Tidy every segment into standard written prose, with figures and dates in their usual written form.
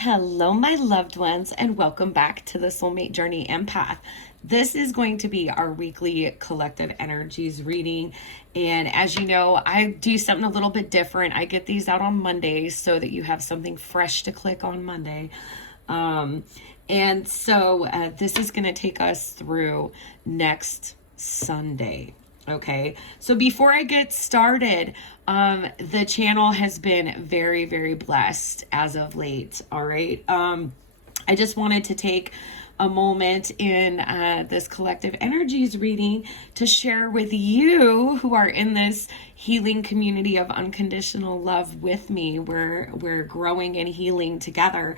Hello, my loved ones, and welcome back to the Soulmate Journey Empath. This is going to be our weekly collective energies reading. And as you know, I do something a little bit different. I get these out on Mondays so that you have something fresh to click on Monday. And so this is going to take us through next Sunday. Okay, so before I get started, the channel has been very, very blessed as of late. All right. I just wanted to take a moment in this collective energies reading to share with you who are in this healing community of unconditional love with me. We're growing and healing together.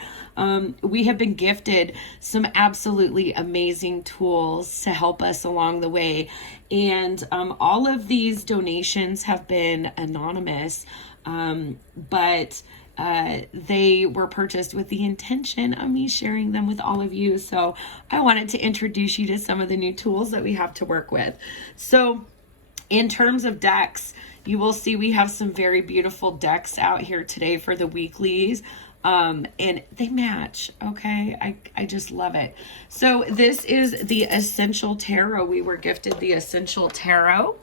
We have been gifted some absolutely amazing tools to help us along the way. And all of these donations have been anonymous, but they were purchased with the intention of me sharing them with all of you. So I wanted to introduce you to some of the new tools that we have to work with. So in terms of decks, you will see we have some very beautiful decks out here today for the weeklies. And they match. Okay. I just love it. So this is the Essential Tarot. We were gifted the Essential Tarot.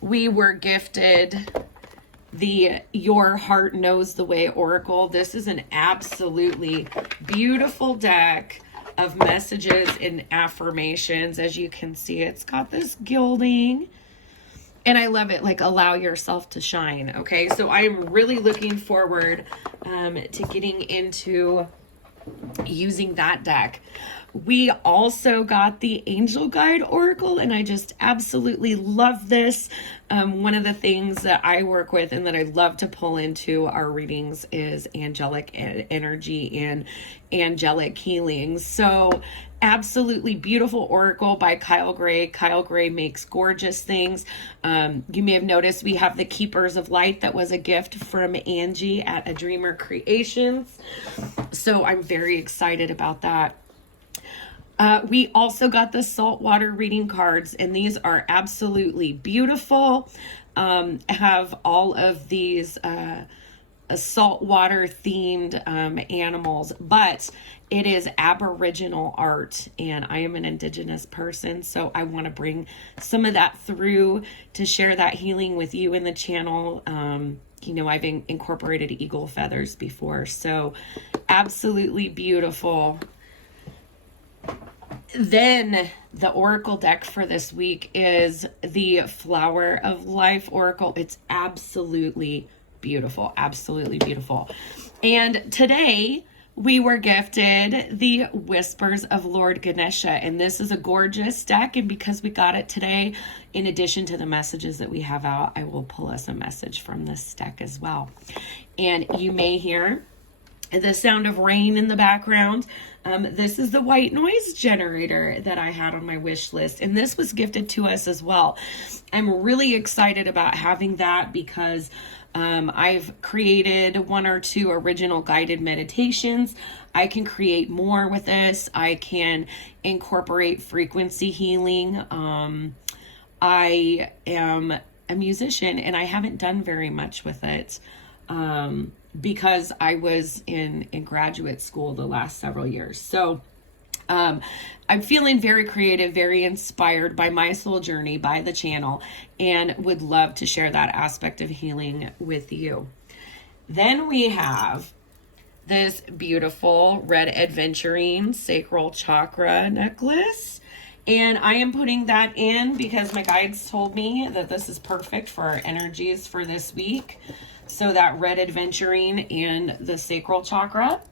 We were gifted the Your Heart Knows the Way Oracle. This is an absolutely beautiful deck of messages and affirmations. As you can see, it's got this gilding. And I love it, like allow yourself to shine. Okay, so I am really looking forward to getting into using that deck. We also got the Angel Guide Oracle, and I just absolutely love this. One of the things that I work with and that I love to pull into our readings is angelic energy and angelic healing. So absolutely beautiful oracle by Kyle Gray. Kyle Gray makes gorgeous things. You may have noticed we have the Keepers of Light that was a gift from Angie at A Dreamer Creations. So I'm very excited about that. We also got the saltwater reading cards, and these are absolutely beautiful. Have all of these saltwater themed animals, but it is Aboriginal art, and I am an Indigenous person, so I want to bring some of that through to share that healing with you in the channel. You know, I've incorporated eagle feathers before, so absolutely beautiful. Then the Oracle deck for this week is the Flower of Life Oracle. It's absolutely beautiful, absolutely beautiful. And today we were gifted the Whispers of Lord Ganesha, and this is a gorgeous deck. And because we got it today, in addition to the messages that we have out, I will pull us a message from this deck as well. And you may hear the sound of rain in the background. This is the white noise generator that I had on my wish list, and this was gifted to us as well. I'm really excited about having that because I've created one or two original guided meditations. I can create more with this. I can incorporate frequency healing. I am a musician, and I haven't done very much with it. Because I was in graduate school the last several years. So I'm feeling very creative, very inspired by my soul journey, by the channel, and would love to share that aspect of healing with you. Then we have this beautiful red aventurine sacral chakra necklace. And I am putting that in because my guides told me that this is perfect for our energies for this week. So that red aventurine and the sacral chakra.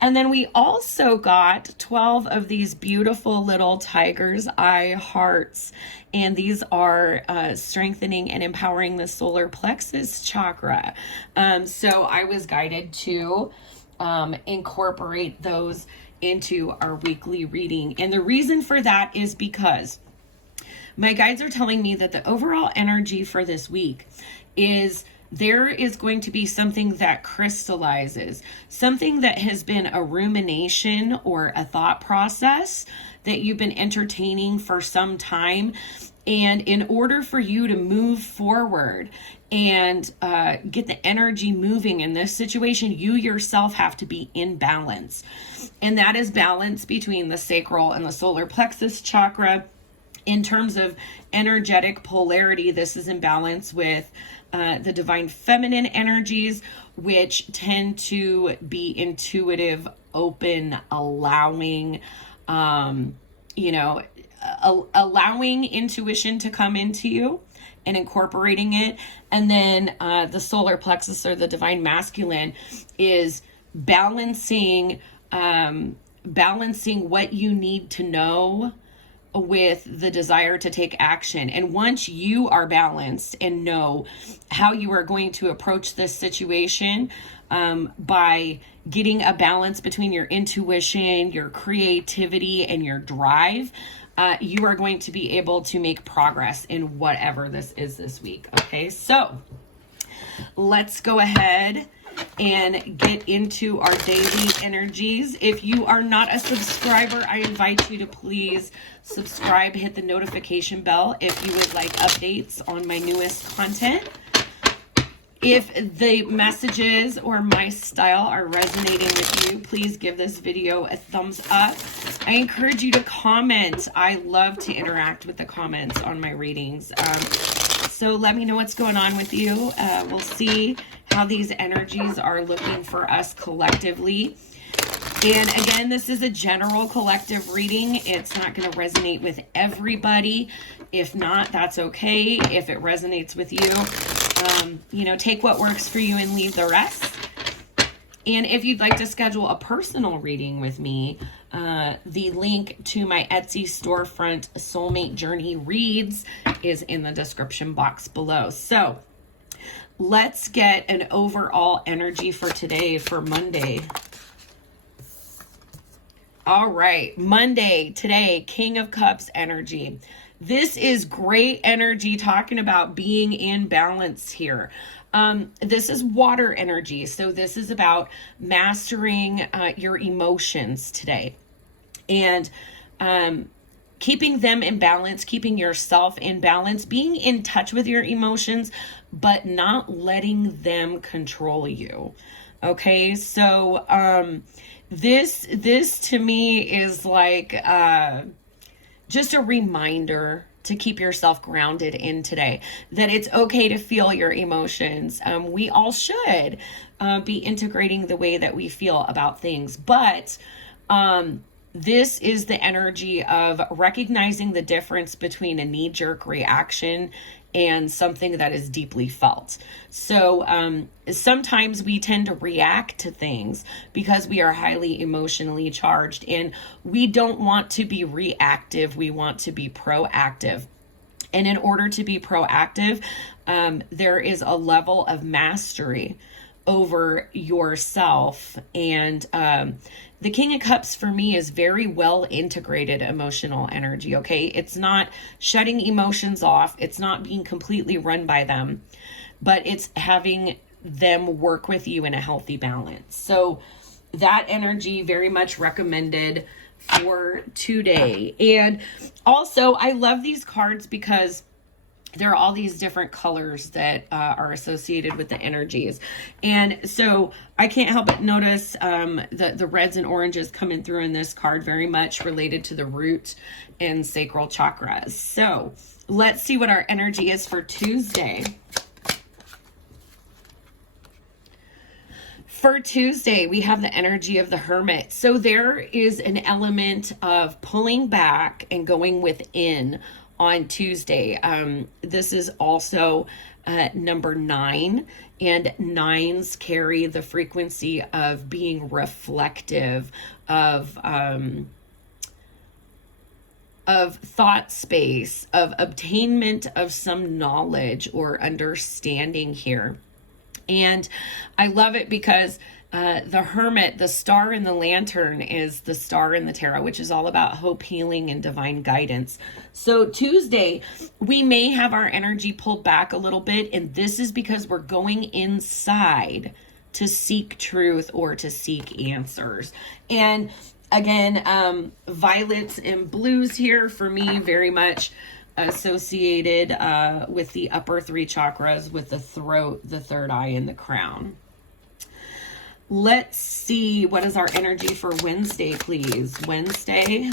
And then we also got 12 of these beautiful little tiger's eye hearts. And these are strengthening and empowering the solar plexus chakra. So I was guided to incorporate those into our weekly reading. And the reason for that is because my guides are telling me that the overall energy for this week is there is going to be something that crystallizes, something that has been a rumination or a thought process that you've been entertaining for some time. And in order for you to move forward and get the energy moving in this situation, you yourself have to be in balance. And that is balance between the sacral and the solar plexus chakra. In terms of energetic polarity, this is in balance with the divine feminine energies, which tend to be intuitive, open, allowing, allowing intuition to come into you and incorporating it. And then the solar plexus, or the divine masculine, is balancing what you need to know with the desire to take action. And once you are balanced and know how you are going to approach this situation, by getting a balance between your intuition, your creativity, and your drive, you are going to be able to make progress in whatever this is this week. Okay, so let's go ahead and get into our daily energies. If you are not a subscriber, I invite you to please subscribe, hit the notification bell if you would like updates on my newest content. If the messages or my style are resonating with you, please give this video a thumbs up. I encourage you to comment. I love to interact with the comments on my readings. So let me know what's going on with you. We'll see how these energies are looking for us collectively. And again, this is a general collective reading. It's not going to resonate with everybody. If not, that's okay. If it resonates with you, take what works for you and leave the rest. And if you'd like to schedule a personal reading with me, the link to my Etsy storefront, Soulmate Journey Reads, is in the description box below. So let's get an overall energy for today, for Monday. All right, Monday, today, King of Cups energy. This is great energy, talking about being in balance here. This is water energy. So this is about mastering your emotions today. And keeping them in balance, keeping yourself in balance, being in touch with your emotions, but not letting them control you. Okay, so this to me is like just a reminder to keep yourself grounded in today, that it's okay to feel your emotions. We all should be integrating the way that we feel about things, but this is the energy of recognizing the difference between a knee-jerk reaction and something that is deeply felt. So sometimes we tend to react to things because we are highly emotionally charged, and we don't want to be reactive. We want to be proactive. And in order to be proactive, there is a level of mastery over yourself. And the King of Cups for me is very well integrated emotional energy, okay? It's not shutting emotions off. It's not being completely run by them, but it's having them work with you in a healthy balance. So that energy very much recommended for today. And also, I love these cards because there are all these different colors that are associated with the energies. And so I can't help but notice the reds and oranges coming through in this card, very much related to the root and sacral chakras. So let's see what our energy is for Tuesday. For Tuesday, we have the energy of the Hermit. So there is an element of pulling back and going within on Tuesday. This is also number 9, and 9s carry the frequency of being reflective, of thought space, of obtainment of some knowledge or understanding here. And I love it because the Hermit, the star in the lantern, is the star in the tarot, which is all about hope, healing, and divine guidance. So Tuesday, we may have our energy pulled back a little bit, and this is because we're going inside to seek truth or to seek answers. And again, violets and blues here for me very much associated with the upper 3 chakras, with the throat, the third eye, and the crown. Let's see, what is our energy for Wednesday, please? Wednesday.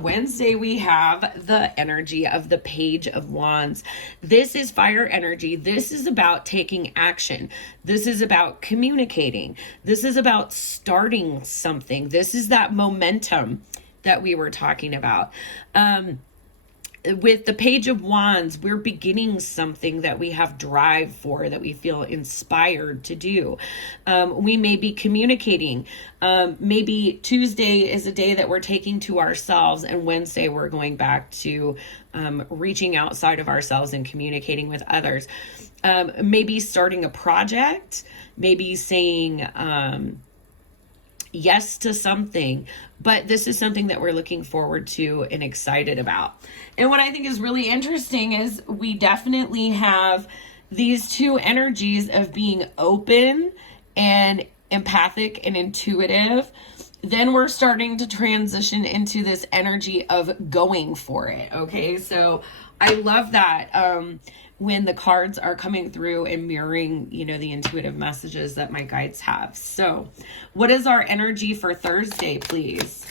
Wednesday we have the energy of the Page of Wands. This is fire energy. This is about taking action. This is about communicating. This is about starting something. This is that momentum that we were talking about. With the Page of Wands, we're beginning something that we have drive for, that we feel inspired to do. We may be communicating. Maybe Tuesday is a day that we're taking to ourselves, and Wednesday we're going back to reaching outside of ourselves and communicating with others. Maybe starting a project, maybe saying yes to something, but this is something that we're looking forward to and excited about. And what I think is really interesting is we definitely have these two energies of being open and empathic and intuitive. Then we're starting to transition into this energy of going for it. Okay, so I love that when the cards are coming through and mirroring, you know, the intuitive messages that my guides have. So what is our energy for Thursday, please?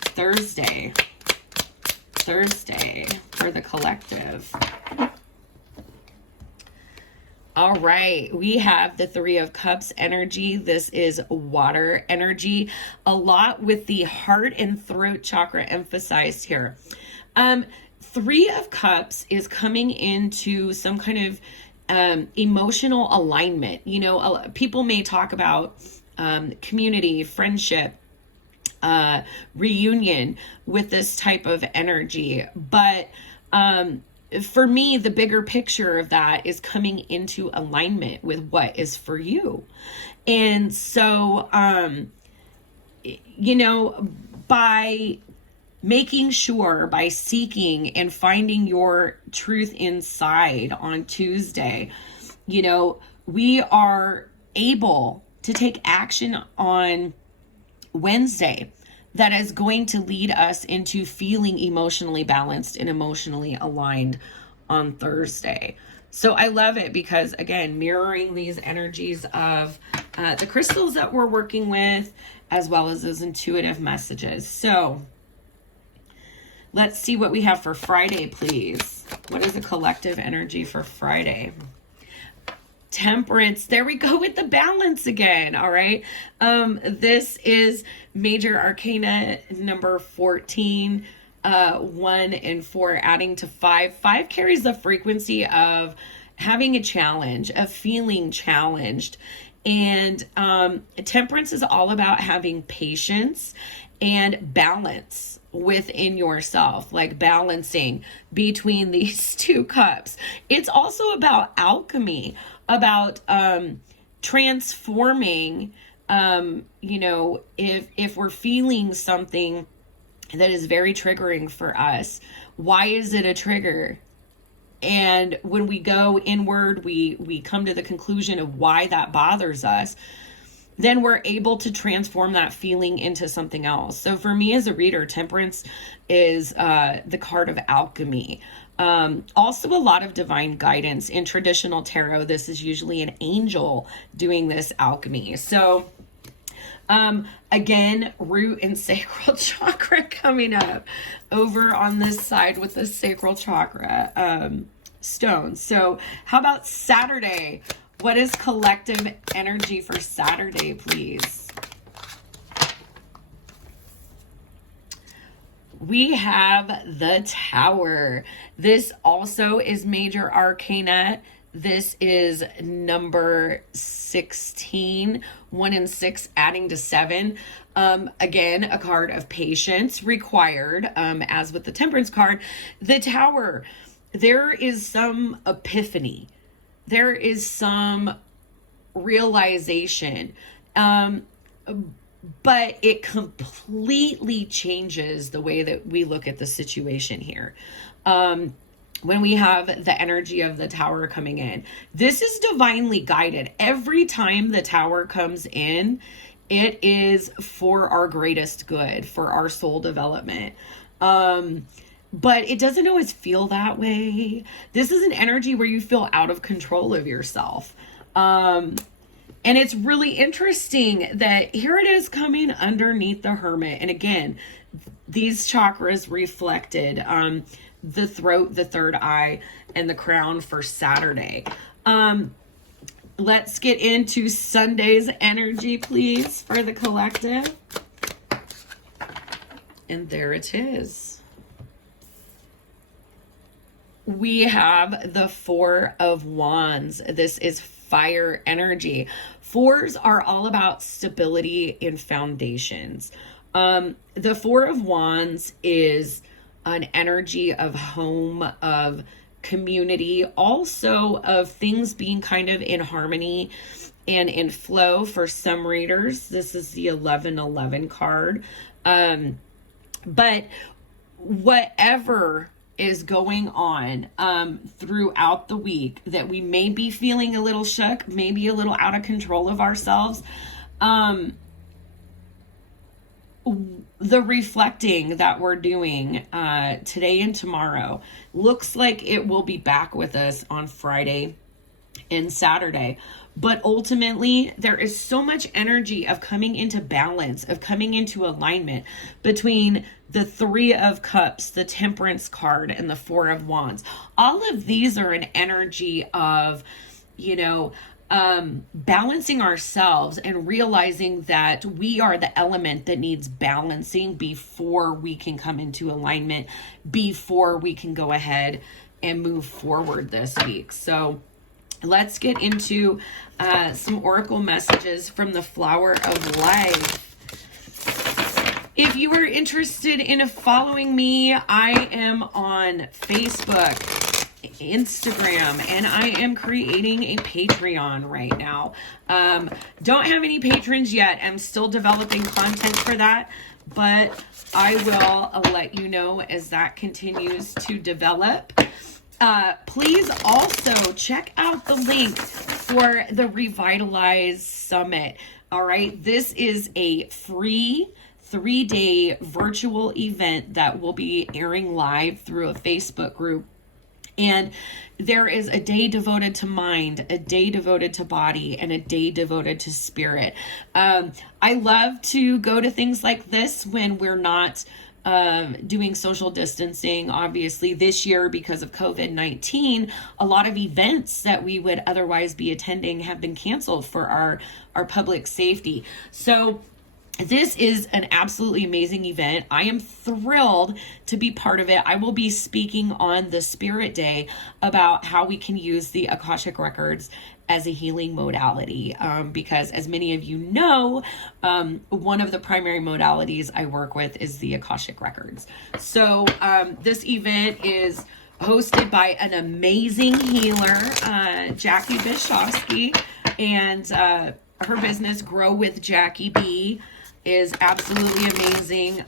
Thursday for the collective. All right, we have the 3 of Cups energy. This is water energy, a lot with the heart and throat chakra emphasized here. 3 of Cups is coming into some kind of emotional alignment. You know, people may talk about community, friendship, reunion with this type of energy, but for me, the bigger picture of that is coming into alignment with what is for you. And so, you know, by making sure, by seeking and finding your truth inside on Tuesday, you know, we are able to take action on Wednesday that is going to lead us into feeling emotionally balanced and emotionally aligned on Thursday. So I love it because, again, mirroring these energies of the crystals that we're working with, as well as those intuitive messages. So let's see what we have for Friday, please. What is the collective energy for Friday? Temperance. There we go with the balance again. All right. This is major arcana number 14, 1 and 4, adding to 5. 5 carries the frequency of having a challenge, of feeling challenged. And temperance is all about having patience and balance within yourself, like balancing between these 2 cups. It's also about alchemy, about transforming, you know, if we're feeling something that is very triggering for us, why is it a trigger? And when we go inward, we come to the conclusion of why that bothers us, then we're able to transform that feeling into something else. So for me as a reader, temperance is the card of alchemy. Also a lot of divine guidance. In traditional tarot, this is usually an angel doing this alchemy. So again, root and sacral chakra coming up over on this side with the sacral chakra stone. So how about Saturday? What is collective energy for Saturday, please? We have the Tower. This also is major arcana. This is number 16, 1 and 6, adding to 7. Again, a card of patience required, as with the Temperance card. The Tower, there is some epiphany. There is some realization, but it completely changes the way that we look at the situation here. When we have the energy of the Tower coming in, this is divinely guided. Every time the Tower comes in, it is for our greatest good, for our soul development. But it doesn't always feel that way. This is an energy where you feel out of control of yourself. And it's really interesting that here it is coming underneath the Hermit. And again, these chakras reflected, the throat, the third eye, and the crown for Saturday. Let's get into Sunday's energy, please, for the collective. And there it is. We have the Four of Wands. This is fire energy. Fours are all about stability and foundations. The Four of Wands is an energy of home, of community, also of things being kind of in harmony and in flow. For some readers, this is the 1111 card. But whatever is going on throughout the week that we may be feeling a little shook, maybe a little out of control of ourselves, the reflecting that we're doing today and tomorrow looks like it will be back with us on Friday and Saturday. But ultimately, there is so much energy of coming into balance, of coming into alignment between the Three of Cups, the Temperance card, and the Four of Wands. All of these are an energy of, balancing ourselves and realizing that we are the element that needs balancing before we can come into alignment, before we can go ahead and move forward this week. So let's get into some oracle messages from the Flower of Life. If you are interested in following me, I am on Facebook, Instagram, and I am creating a Patreon right now. Don't have any patrons yet. I'm still developing content for that, but I will let you know as that continues to develop. Please also check out the link for the Revitalize Summit. All right, this is a free 3-day virtual event that will be airing live through a Facebook group. And there is a day devoted to mind, a day devoted to body, and a day devoted to spirit. I love to go to things like this when we're not doing social distancing. Obviously, this year, because of COVID-19, a lot of events that we would otherwise be attending have been canceled for our public safety. So this is an absolutely amazing event. I am thrilled to be part of it. I will be speaking on the Spirit Day about how we can use the Akashic Records as a healing modality. Because as many of you know, one of the primary modalities I work with is the Akashic Records. So this event is hosted by an amazing healer, Jackie Bishofsky, and her business, Grow with Jackie B, is absolutely amazing.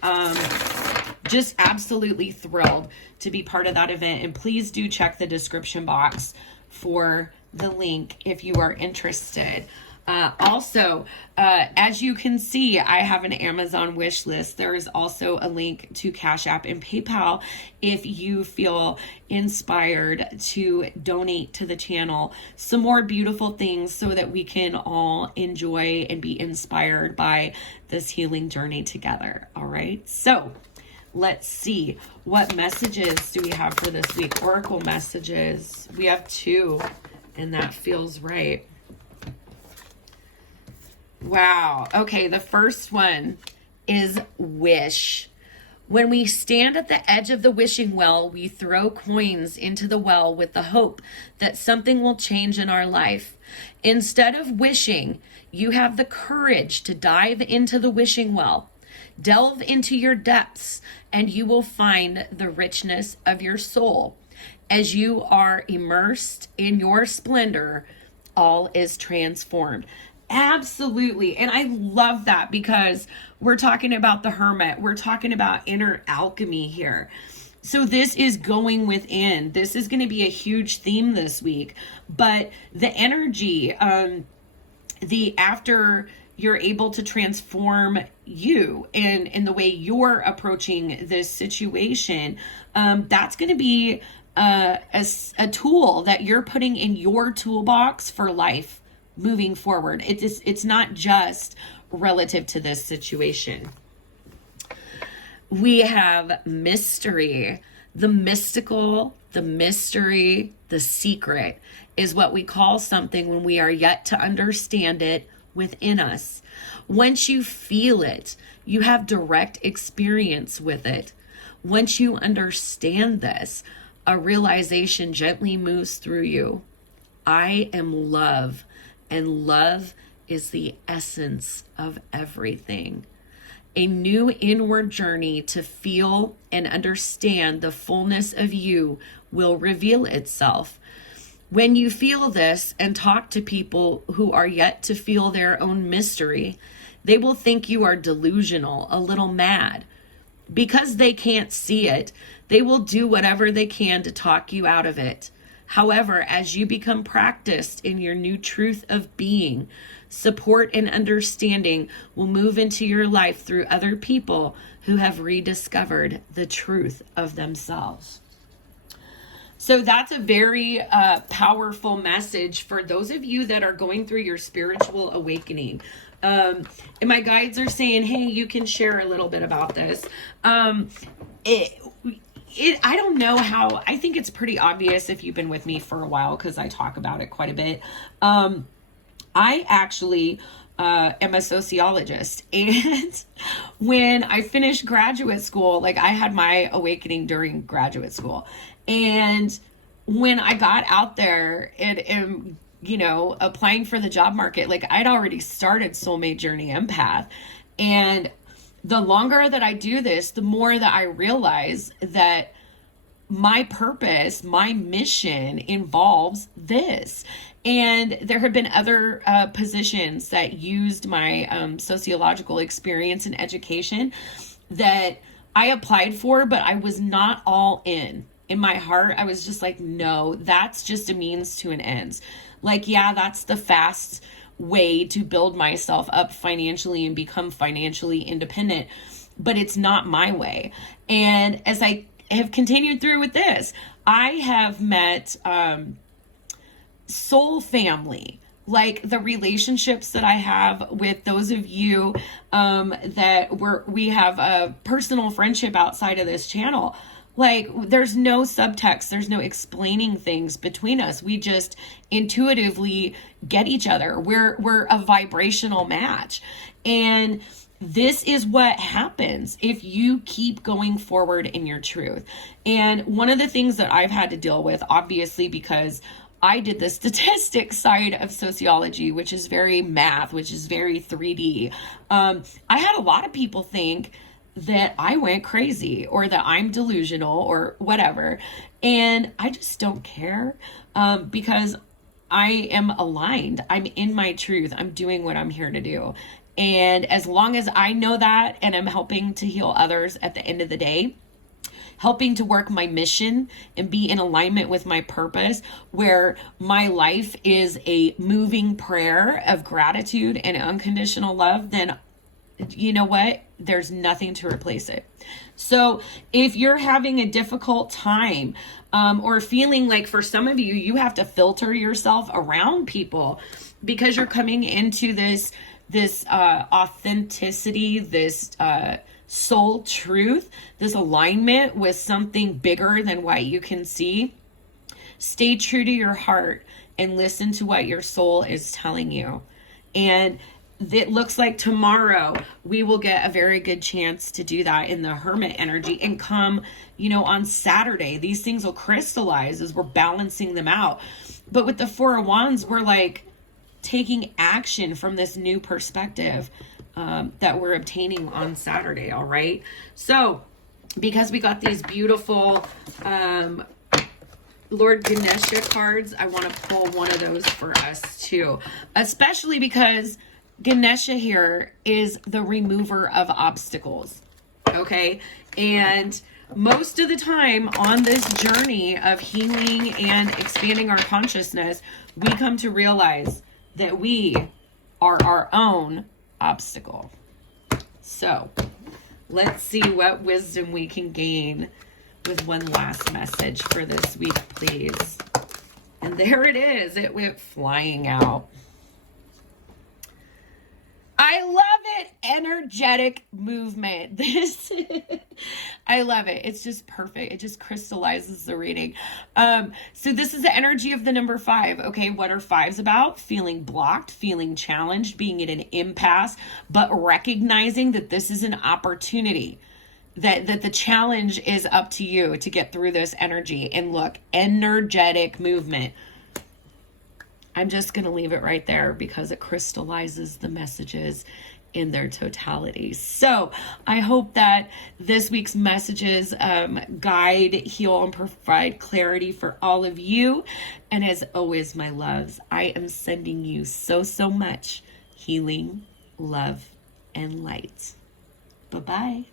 Just absolutely thrilled to be part of that event. And please do check the description box for the link if you are interested. Also, as you can see, I have an Amazon wish list. There is also a link to CashApp and PayPal if you feel inspired to donate to the channel some more beautiful things so that we can all enjoy and be inspired by this healing journey together. All right. So let's see, what messages do we have for this week? Oracle messages. We have 2, and that feels right. Wow. Okay, the first one is wish. When we stand at the edge of the wishing well, we throw coins into the well with the hope that something will change in our life. Instead of wishing, you have the courage to dive into the wishing well. Delve into your depths, and you will find the richness of your soul. As you are immersed in your splendor, all is transformed. Absolutely. And I love that because we're talking about the Hermit. We're talking about inner alchemy here. So this is going within. This is going to be a huge theme this week. But the energy, after you're able to transform you and in the way you're approaching this situation, that's going to be a tool that you're putting in your toolbox for life moving forward. It's not just relative to this situation. We have mystery. The mystical, the mystery, the secret is what we call something when we are yet to understand it within us. Once you feel it, you have direct experience with it. Once you understand this, a realization gently moves through you. I am love, and love is the essence of everything. A new inward journey to feel and understand the fullness of you will reveal itself. When you feel this and talk to people who are yet to feel their own mystery, they will think you are delusional, a little mad. Because they can't see it, they will do whatever they can to talk you out of it. However, as you become practiced in your new truth of being, support and understanding will move into your life through other people who have rediscovered the truth of themselves. So that's a very powerful message for those of you that are going through your spiritual awakening. And my guides are saying, hey, you can share a little bit about this. I don't know how, I think it's pretty obvious if you've been with me for a while because I talk about it quite a bit. I actually am a sociologist, and when I finished graduate school, like I had my awakening during graduate school, and when I got out there and applying for the job market, like I'd already started Soulmate Journey Empath, and the longer that I do this, the more that I realize that my purpose, my mission involves this. And there have been other positions that used my sociological experience and education that I applied for, but I was not all in. In my heart, I was just like, no, that's just a means to an end. Like, yeah, that's the fast way to build myself up financially and become financially independent, but it's not my way. And as I have continued through with this, I have met soul family, like the relationships that I have with those of you that we have a personal friendship outside of this channel. Like there's no subtext, there's no explaining things between us. We just intuitively get each other. We're a vibrational match. And this is what happens if you keep going forward in your truth. And one of the things that I've had to deal with, obviously, because I did the statistics side of sociology, which is very math, which is very 3D. I had a lot of people think that I went crazy or that I'm delusional or whatever. And I just don't care because I am aligned. I'm in my truth. I'm doing what I'm here to do. And as long as I know that and I'm helping to heal others at the end of the day, helping to work my mission and be in alignment with my purpose, where my life is a moving prayer of gratitude and unconditional love, then you know what? There's nothing to replace it. So if you're having a difficult time or feeling like for some of you, you have to filter yourself around people because you're coming into this authenticity, this soul truth, this alignment with something bigger than what you can see, stay true to your heart and listen to what your soul is telling you. And it looks like tomorrow we will get a very good chance to do that in the Hermit energy, and come, on Saturday, these things will crystallize as we're balancing them out. But with the Four of Wands, we're like taking action from this new perspective that we're obtaining on Saturday. All right. So because we got these beautiful Lord Ganesha cards, I want to pull one of those for us too, especially because Ganesha here is the remover of obstacles. Okay. And most of the time on this journey of healing and expanding our consciousness, we come to realize that we are our own obstacle. So let's see what wisdom we can gain with one last message for this week, please. And there it is. It went flying out. I love it. Energetic movement. I love it. It's just perfect. It just crystallizes the reading. So this is the energy of the number 5. Okay, what are 5s about? Feeling blocked, feeling challenged, being at an impasse, but recognizing that this is an opportunity. That the challenge is up to you to get through this energy. And look, energetic movement. I'm just going to leave it right there because it crystallizes the messages in their totality. So I hope that this week's messages guide, heal, and provide clarity for all of you. And as always, my loves, I am sending you so much healing, love, and light. Bye-bye.